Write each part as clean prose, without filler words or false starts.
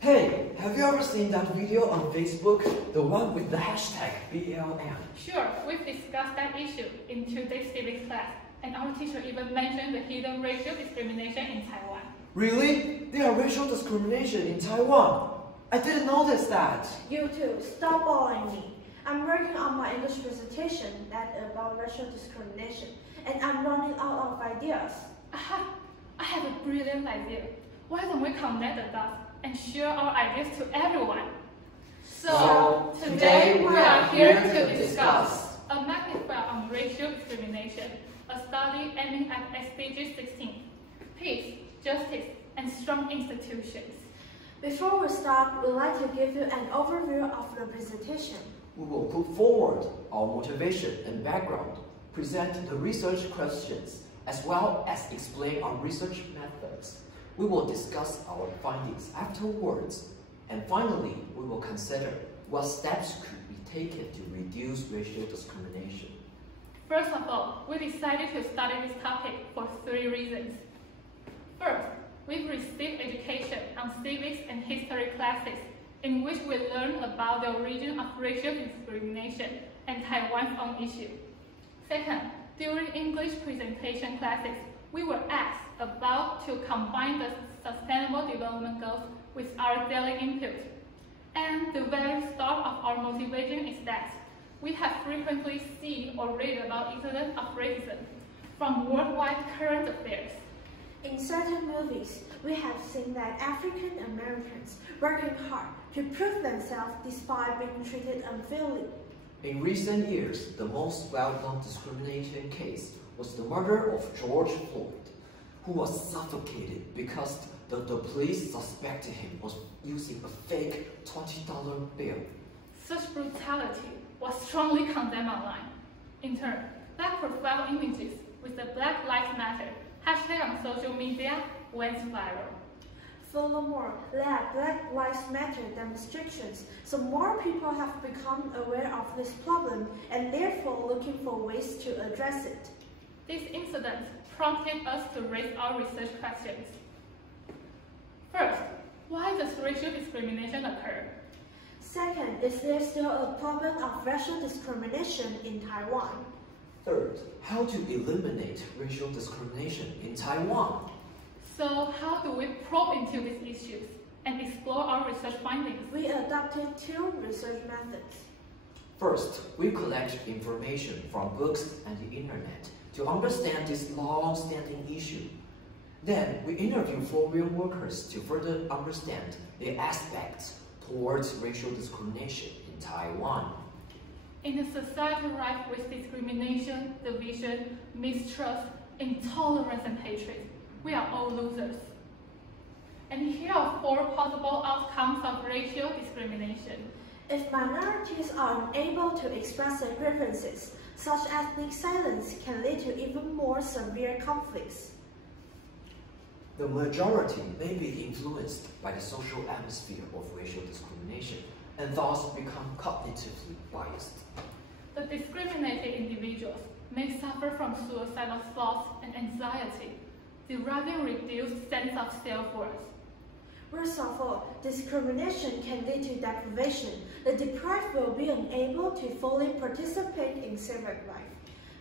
Hey, have you ever seen that video on Facebook? The one with the hashtag BLM? Sure, we've discussed that issue in today's civics class, and our teacher even mentioned the hidden racial discrimination in Taiwan. Really? There are racial discrimination in Taiwan? I didn't notice that. You too, stop bothering me. I'm working on my English presentation that's about racial discrimination, and I'm running out of ideas. Aha! I have a brilliant idea. Why don't we connect the dots and share our ideas to everyone? So, today we are here to discuss A Magnifier on Racial Discrimination, a study aiming at SDG 16, peace, justice, and strong institutions. Before we start, we'd like to give you an overview of the presentation. We will put forward our motivation and background, present the research questions, as well as explain our research methods. We will discuss our findings afterwards, and finally, we will consider what steps could be taken to reduce racial discrimination. First of all, we decided to study this topic for 3 reasons. First, we've received education on civics and history classes in which we learn about the origin of racial discrimination and Taiwan's own issue. Second, during English presentation classes, we were asked about to combine the Sustainable Development Goals with our daily input. And the very start of our motivation is that we have frequently seen or read about incidents of racism from worldwide current affairs. In certain movies, we have seen that African Americans working hard to prove themselves despite being treated unfairly. In recent years, the most well-known discrimination case was the murder of George Floyd, who was suffocated because the police suspected him of using a fake $20 bill. Such brutality was strongly condemned online. In turn, black profile images with the Black Lives Matter hashtag on social media went viral. Furthermore, there are Black Lives Matter demonstrations, so more people have become aware of this problem and therefore looking for ways to address it. These incidents prompted us to raise our research questions. First, why does racial discrimination occur? Second, is there still a problem of racial discrimination in Taiwan? Third, how to eliminate racial discrimination in Taiwan? So how do we probe into these issues and explore our research findings? We adopted 2 research methods. First, we collect information from books and the internet to understand this long-standing issue. Then, we interview foreign workers to further understand the aspects towards racial discrimination in Taiwan. In a society rife with discrimination, division, mistrust, intolerance, and hatred, we are all losers. And here are 4 possible outcomes of racial discrimination. If minorities are unable to express their grievances, such ethnic silence can lead to even more severe conflicts. The majority may be influenced by the social atmosphere of racial discrimination and thus become cognitively biased. The discriminated individuals may suffer from suicidal thoughts and anxiety, deriving reduced sense of self-worth. Worst of all, discrimination can lead to deprivation. The deprived will be unable to fully participate in civic life.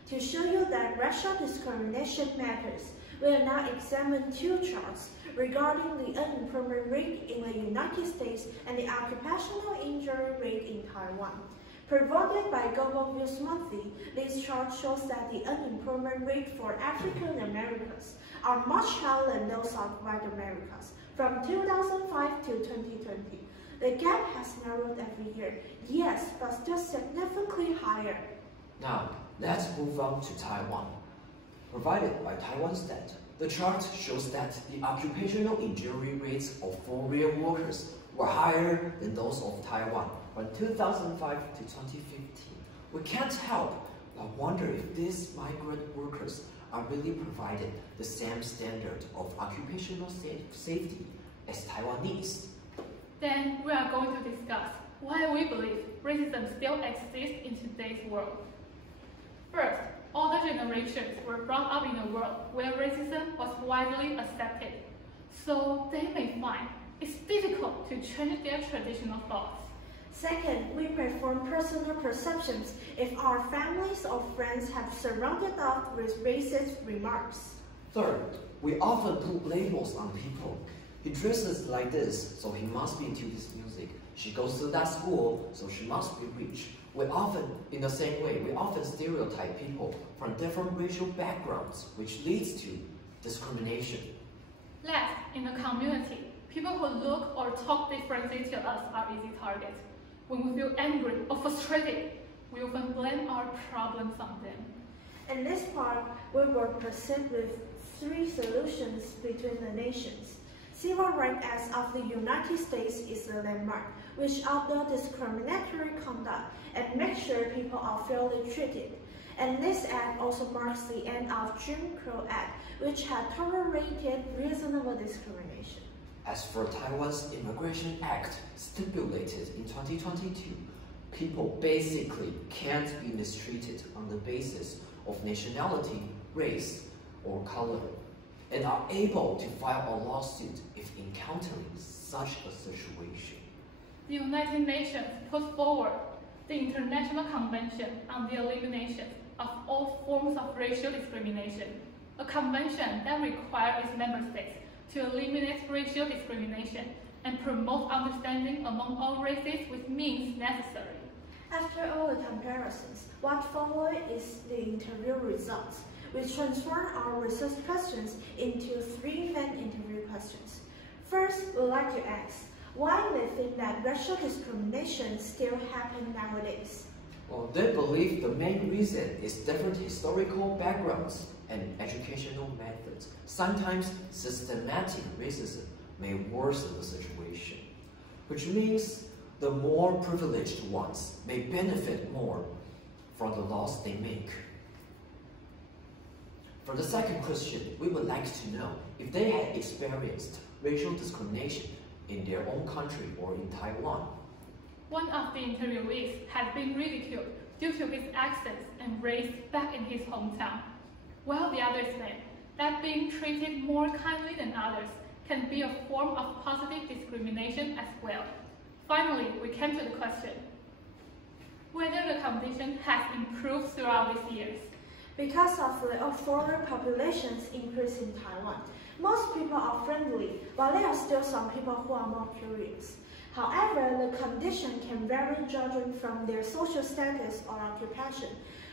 To show you that racial discrimination matters, we will now examine 2 charts regarding the unemployment rate in the United States and the occupational injury rate in Taiwan. Provided by Global News Monthly, this chart shows that the unemployment rate for African Americans are much higher than those of white Americans from 2005 to 2020. The gap has narrowed every year, yes, but still significantly higher. Now, let's move on to Taiwan. Provided by Taiwan Stat, the chart shows that the occupational injury rates of foreign workers were higher than those of Taiwan from 2005 to 2015. We can't help but wonder if these migrant workers are really provided the same standard of occupational safety as Taiwanese. Then we are going to discuss why we believe racism still exists in today's world. First, older generations were brought up in a world where racism was widely accepted, so they may find it's difficult to change their traditional thoughts. Second, we perform personal perceptions if our families or friends have surrounded us with racist remarks. Third, we often put labels on people. He dresses like this, so he must be into this music. She goes to that school, so she must be rich. In the same way, we often stereotype people from different racial backgrounds, which leads to discrimination. Last, in the community, people who look or talk differently to us are easy targets. When we feel angry or frustrated, we often blame our problems on them. In this part, we will proceed with 3 solutions between the nations. Civil Rights Act of the United States is a landmark, which outlaws discriminatory conduct and makes sure people are fairly treated. And this act also marks the end of Jim Crow Act, which had tolerated reasonable discrimination. As for Taiwan's Immigration Act, stipulated in 2022, people basically can't be mistreated on the basis of nationality, race, or color, and are able to file a lawsuit if encountering such a situation. The United Nations put forward the International Convention on the Elimination of all forms of racial discrimination, a convention that requires its member states to eliminate racial discrimination and promote understanding among all races with means necessary. After all the comparisons, what follows is the interview results. We transform our research questions into 3 main interview questions. First, we'd like to ask why they think that racial discrimination still happens nowadays. Well, they believe the main reason is different historical backgrounds and educational methods. Sometimes systematic racism may worsen the situation, which means the more privileged ones may benefit more from the laws they make. For the second question, we would like to know if they had experienced racial discrimination in their own country or in Taiwan. One of the interviewees had been ridiculed due to his accent and race back in his hometown, while the other said that being treated more kindly than others can be a form of positive discrimination as well. Finally, we came to the question whether the condition has improved throughout these years. Because of the foreign population's increase in Taiwan, most people are friendly, but there are still some people who are more curious. However, the condition can vary judging from their social status or occupation.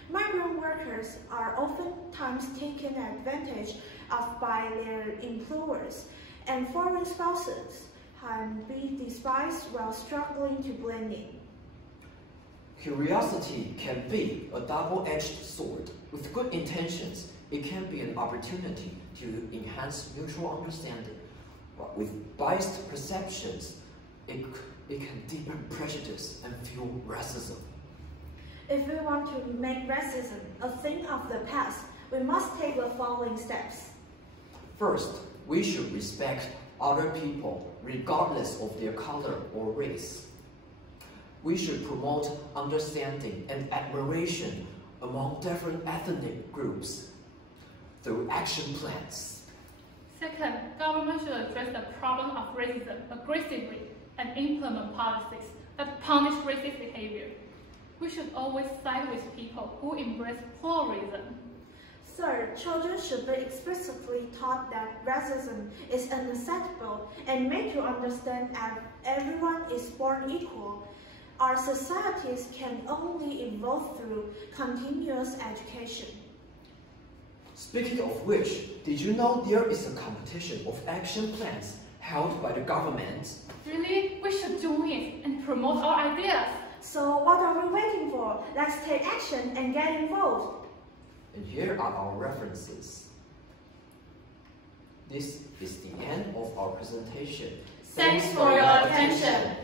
Migrant workers are oftentimes taken advantage of by their employers, and foreign spouses can be despised while struggling to blend in. Curiosity can be a double-edged sword. With good intentions, it can be an opportunity to enhance mutual understanding. But with biased perceptions, it can deepen prejudice and fuel racism. If we want to make racism a thing of the past, we must take the following steps. First, we should respect other people regardless of their color or race. We should promote understanding and admiration among different ethnic groups through action plans. Second, government should address the problem of racism aggressively and implement policies that punish racist behavior. We should always side with people who embrace pluralism. Third, children should be explicitly taught that racism is unacceptable and made to understand that everyone is born equal. Our societies can only evolve through continuous education. Speaking of which, did you know there is a competition of action plans held by the government? Really? We should join it and promote our ideas. So what are we waiting for? Let's take action and get involved. And here are our references. This is the end of our presentation. Thanks for your attention.